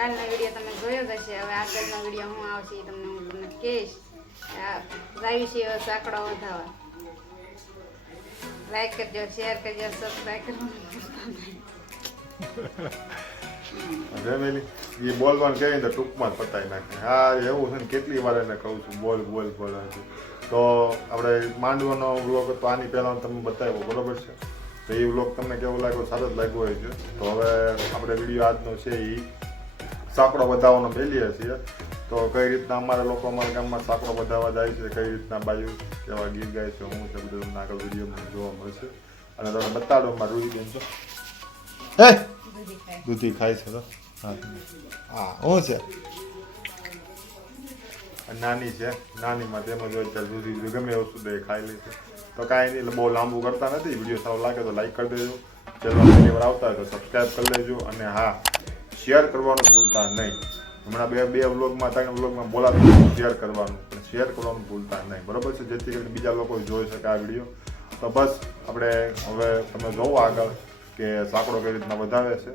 કાલનો વિડીયો તમે જોયો જ હશે. હવે આગળનો વિડીયો હું આવશે એ તમને હું તમને કહીશ. જાય છે સાંકડો વધારવા. લાઈક કરજો, શેર કરજો, સબસ્ક્રાઈબ કરવાનું ફેમિલી એ બોલવાનું કહેવાય ને ટૂંકમાં જ પતાવી નાખે. હા એવું છે ને કેટલી વાર એને કહું છું બોલ બોલ બોલ છે. તો આપણે માંડવાનો વ્લોગ હતો આની પહેલાં તમને બતાવ્યો બરોબર છે. તો એ વ્લોગ તમને કેવું લાગ્યો? સારો જ લાગ્યો હોય છે. તો હવે આપણે વિડીયો આજનો છે એ સાંકડો વધારવાનો મેલીએ છીએ. તો કઈ રીતના અમારા લોકો અમારા ગામમાં સાંકડો વધારવા જાય છે, કઈ રીતના બાજુ કેવા ગીત ગાય છે, હું છે બધું તમને આગળ વિડીયોમાં જોવા મળશે. અને તમે બતાડો મારું રૂહીબેન છો દૂધી ખાય છે તો હા શું છે નાની છે, નાનીમાં તેમજ અત્યારે દૂધી ગમે એવું સુધી ખાઈ લે છે. તો કાંઈ નહીં, એટલે બહુ લાંબુ કરતા નથી. વિડીયો સારો લાગે તો લાઈક કરી દેજો, ચેનલ પહેલી વાર આવતા હોય તો સબસ્ક્રાઈબ કરી લેજો. અને હા, શેર કરવાનું ભૂલતા નહીં. હમણાં બે વ્લોગમાં 3 વ્લોગમાં બોલાતું શેર કરવાનું, પણ શેર કરવાનું ભૂલતા નહીં બરોબર છે, જેથી કરીને બીજા લોકો જોઈ શકે આ વિડીયો. તો બસ આપણે હવે તમે જોવો આગળ કે સાંકડો કઈ રીતના વધારે છે.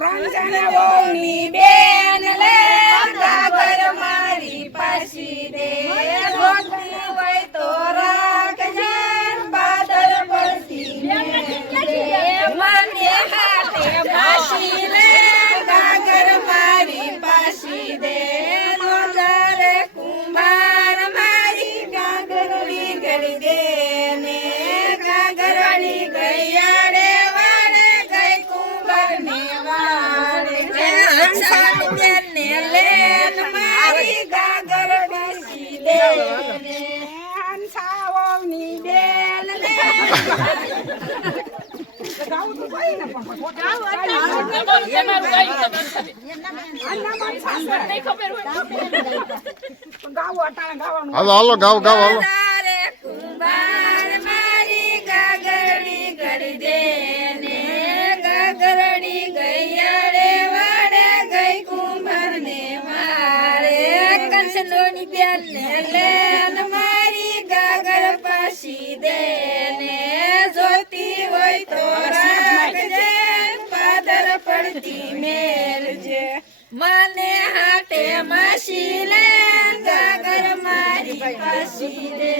રંજનવોની બેન લે કાગર મારી પાછી દે ગોતી હોય તો રાખજે પાદર પડતી મને હાથે પાછી લે કાગર મારી પાછી દે નોજરે કુંભાર મારી કાગરની ગળી દે ને કાગરની ગયાડે મારી ગાગર બેસી દે હંસાઓની બેન લે હાલો ગાવ હાલો. કુંભાર મારી ગાગરની ગળી દે ને ગાગરની ગયાડે વાડે ગઈ કુંભાર ને મારે કંસલોની બેન ને લેન મારી ગાગર પાછી દે ને જોતી હોય તો રાખજે પાદર પડતી મેલજે મને હાથે માસી લે ગાગર મારી પાછી દે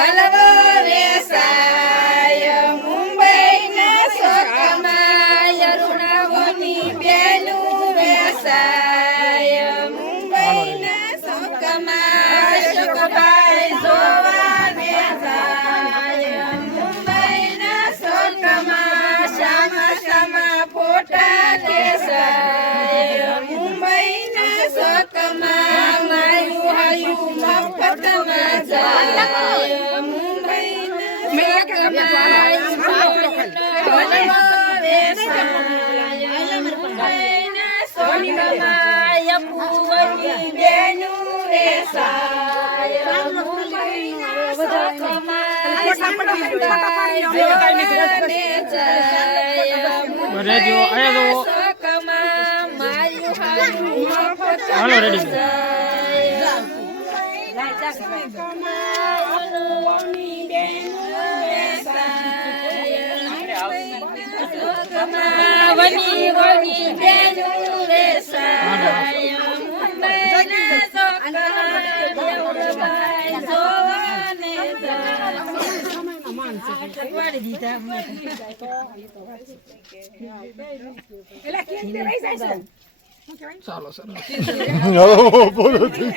હલવો વેસાય મુંબઈના શોકમાં અરુણાઓની બેનું વેસાય મુંબઈના શોકમાં શોકભાઈ જોવા વેસાય મુંબઈના શોકમાં શામા શામા ફોટા કેસાય મુંબઈના શોકમાં માયું હાયું મફતમાં જાય મુંબઈના શોકમાં સોનમાય કુંવરી બેનું વેસાય મુંબઈના સોકમાય વની વની બેનું વેસાય મુંબઈના સોકમાય જોવાને ચાલો સર બોલો થઈ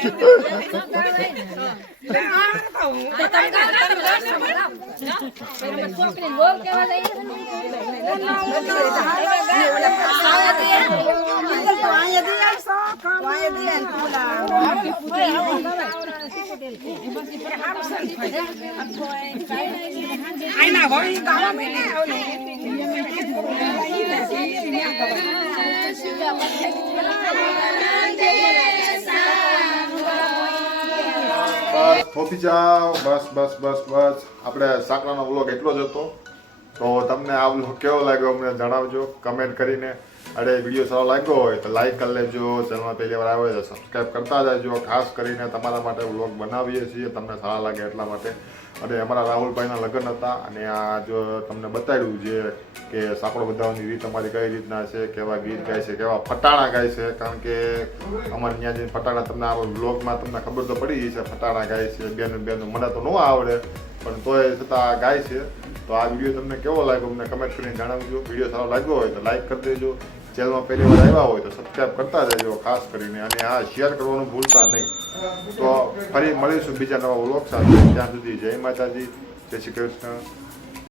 થોપી જાઓ બસ બસ બસ બસ આપણે સાકરાનો વ્લોગ એટલો જ હતો તો તમને આ વ્લોગ કેવો લાગ્યો અમને જણાવજો કમેન્ટ કરીને અરે વિડીયો સારો લાગ્યો હોય તો લાઈક કરી લેજો ચેનલમાં પહેલી વાર આવ્યો હોય તો સબસ્ક્રાઈબ કરતા જજો ખાસ કરીને તમારા માટે વ્લોગ બનાવીએ છીએ તમને સારા લાગે એટલા માટે અને અમારા રાહુલભાઈના લગ્ન હતા અને આ જો તમને બતાવ્યું છે કે સાંકળો બધાની રીત અમારી કઈ રીતના છે કેવા ગીત ગાય છે કેવા ફટાણા ગાય છે કારણ કે અમારે ત્યાં જઈને ફટાણા તમને આ વ્લોગમાં તમને ખબર તો પડી છે ફટાણા ગાય છે બેનું મને તો ન આવડે પણ તોય છતાં ગાય છે તો આ વિડીયો તમને કેવો લાગ્યો અમને કમેન્ટ કરીને જણાવજો વિડીયો સારો લાગ્યો હોય તો લાઈક કરી દેજો ચેનલમાં પહેલી વાર આવ્યા હોય તો સબસ્ક્રાઈબ કરતા જજો ખાસ કરીને અને આ શેર કરવાનું ભૂલતા નહીં તો ફરી મળીશું બીજા નવા વ્લોગ સાથે ત્યાં સુધી જય માતાજી જય શ્રી કૃષ્ણ